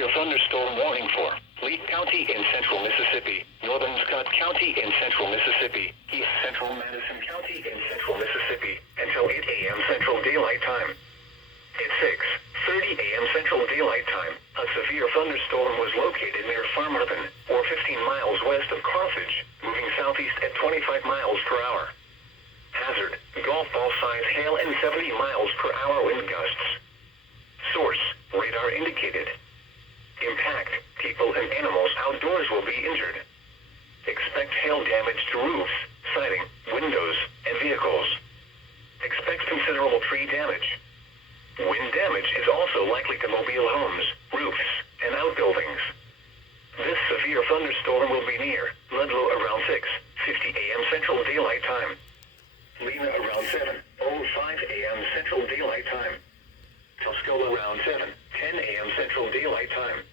severe thunderstorm warning for Lee County in central Mississippi, northern Scott County in central Mississippi, east central Madison County in central Mississippi, until 8 a.m. Central Daylight Time. At 6:30 a.m. Central Daylight Time, a severe thunderstorm was located near Farmington, or 15 miles west of Carthage, moving southeast at 25 miles per hour. Hazard, golf ball size hail and 70 miles per hour wind gusts. Source, radar indicated. Impact, people and animals outdoors will be injured. Expect hail damage to roofs, siding, windows, and vehicles. Expect considerable tree damage. Wind damage is also likely to mobile homes, roofs, and outbuildings. This severe thunderstorm will be near Ludlow around 6:50 a.m. Central Daylight Time. Lena around 7:05 a.m. Central Daylight Time. Tuscola around 7:10 a.m. Central Daylight Time.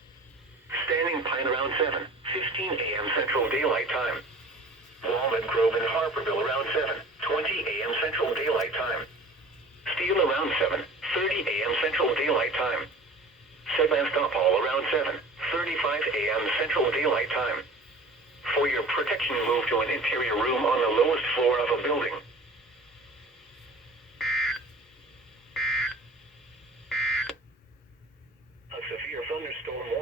Standing Pine around 7:15 a.m. Central Daylight Time. Walnut Grove and Harperville around 7:20 a.m. Central Daylight Time. Steele around 7:30 a.m. Central Daylight Time. Sebastopol around 7:35 a.m. Central Daylight Time. For your protection, move to an interior room on the lowest floor of a building.